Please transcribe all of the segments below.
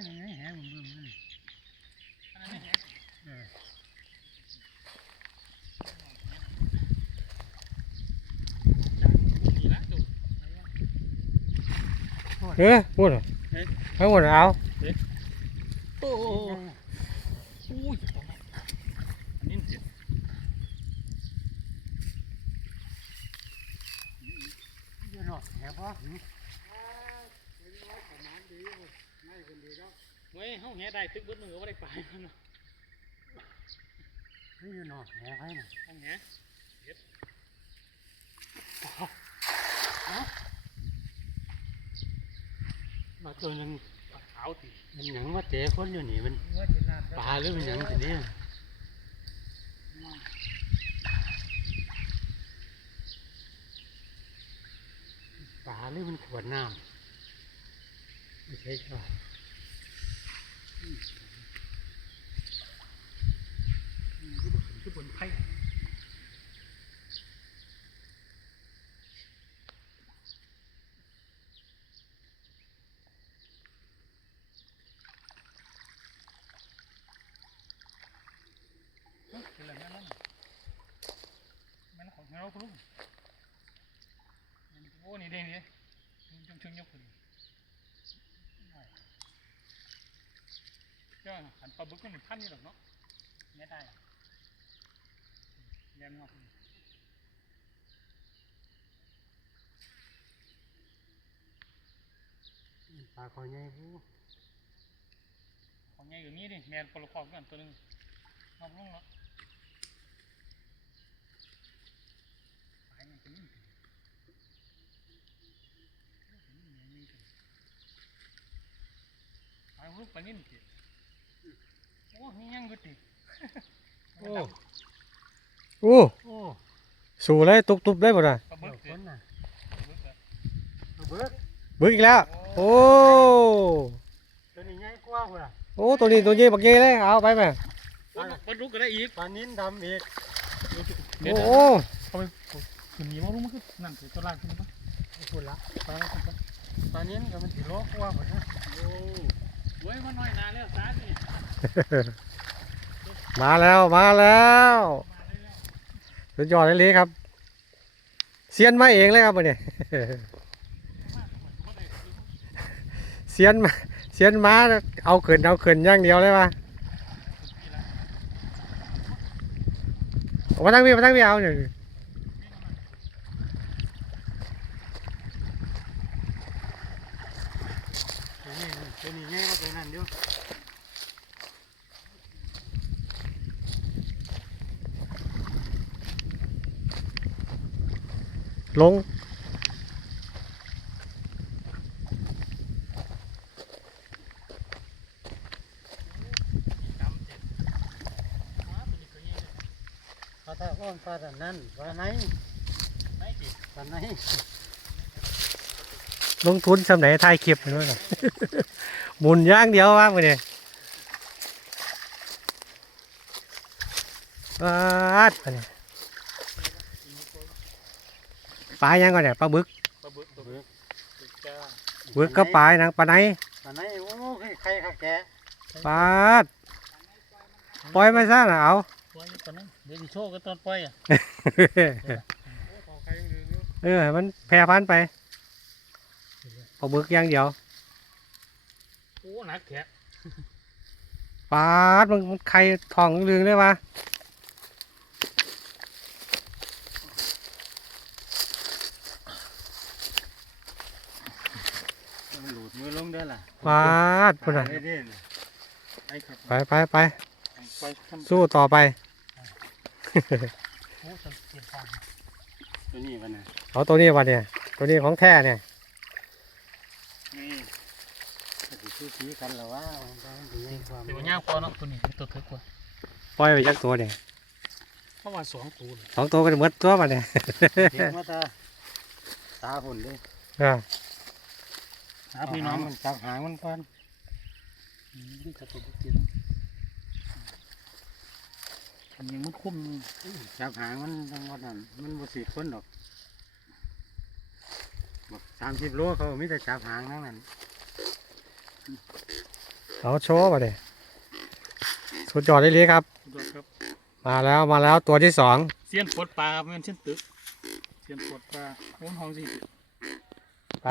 ไปไหนไหนแหงมึงมึงมึงอันนั้นไม่แหงเออนี่ละจุเฮ้ยพูดเหรอให้หมดเอาโอ้โหอุ้ยอันนี้เจ็บอยู่นอกแหงปะ เว้ยเฮาแหได้ตึกเบิดมือบ่ได้ปลายมันเนาะนี่อยู่นอกแหงไปน่ะเอาแหเฮ็ดมาตัวนึงปลาขาวติมันหยังมาเตะคนอยู่นี่มันเมื่อจะนานปลาหรือมันหยังทีนี้ปลาหรือมันขวดน้ำ ไม่ใช่ปลาคือบนไข่เป็นอะไรนั่นมันของเราคุณลุงโอ้นี่เด้งดิจุ่มจุ่มยกขึ้น เจ้าหันปลาบึกมันพันอยู่หรอกเนาะไม่ได้เรียนงอกปลาคอใหญ่ผู้ของใหญ่อยู่นี่ดิแมนปลาคอกกันตัวนึงงอกลงเนาะไปมันจะนิ่งไปลูกไปนิ่งสิ โอ้นี่ยังกูติโอ้โอ้โอ้สู่เลยตุบตุบได้บ่ได้ปลาเบิบึกกคนน่ะปลาบึกเอาเบิกบึกอีกแล้ว โอ้ ตัวนี้ใหญ่กว่าพุ่นน่ะโอ้ ตัวนี้ตัวนี้บักเย่เลย เอาไปไหมปลาบึกก็ได้อีกปลานิ้นดำอีกเดี๋ยวโอ้เอาไปขึ้นมีมั้งมันคือนั่นคือตัวล่างขึ้นมั้งพูดละปลาขึ้นปะปลานิ้นก็มันสิโลกว่าพุ่นนะโอ้เว้ยมันน้อยนานแล้วสาสิ มาแล้วมาแล้วสุดยอดเลยครับเซียนมาเองเลยครับวันนี้เซียนมาเซียนมาเอาเขินเอาเขินอย่างเดียวเลยว่ะเอามาตั้งพี่มาตั้งพี่เอาเนี่ย ตัวนี้ตัวนี้ใหญ่กว่าตัวนั้นอยู่ ลงจำเจ็บว้าตัวนี้ก็ยิ่งปลาตะอ้อนปลาตะนั้นปลาไหนไม่ติดปลาไหนลงทุนสำไหนถ่ายคลิปมันด้วยนะหมุนอย่างเดียวว่างไปเนี่ยปาดอันนี้ ปลายังก่อนเนี่ยปลาบึกปลาบึกตัวบึกบึกจ้าบึกก็ปลาหนังปลาไหนปลาไหนโอ้ยใครขักแกะปลาดปล่อยไม่ซ่าน่ะเอาปล่อยตอนนั้นเดี๋ยวดิโชว์กันตอนปล่อยอะขอใครลืมอยู่เออให้มันแพร่พันธุ์ไปปลาบึกอย่างเดียวโอ้หนักแขะปลาดมันมันไข่ทองลืงเลยวะมันหลุด มือลงได้อล่ะปลาดพุ่นน่ะไปเด้อไอ้ครับไปไปไปไปทำสู้ต่อไป โอ้จนเปลี่ยนฟังตัวนี้มันน่ะเอาตัวนี้วะเนี่ย ตัวนี้ของแท้เนี่ย นี่ก็สิซื้อสีกันแล้วว่ามันก็สิใหญ่กว่าเดี๋ยวย่างพอเนาะตัวนี้เป็นตัวทึกกว่าปล่อยไปจักตัวเนี่ยเพราะว่าสองตัวเลยสองตัวก็หมดตัวมาเนี่ยเด็กมาตาตาหุ่นเด้อ่า หาพี่น้องมันจับหางมันก่อนนี่กับตัวบึกเดียวอันนี้มันคุ้มจับหางมันทั้งหมดนั่นมันบ่สิคนดอกบอก30โลเขามีแต่จับหางทั้งนั้นเอาโชว์มาเด้สุดยอดเลยเลยครับสุดยอดครับ มาแล้วมาแล้วตัวที่สองเสียนปลดปลาครับแม่นเส้นตึกเสียนปลดปลาโอ้นห้องสิไป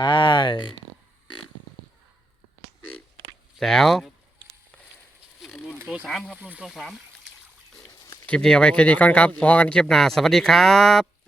แจ๋วรุ่นตัวสามครับรุ่นตัวสามคลิปนี้เอาไว้แค่นี้ก่อนครับพอกันคลิปหน้าสวัสดีครับ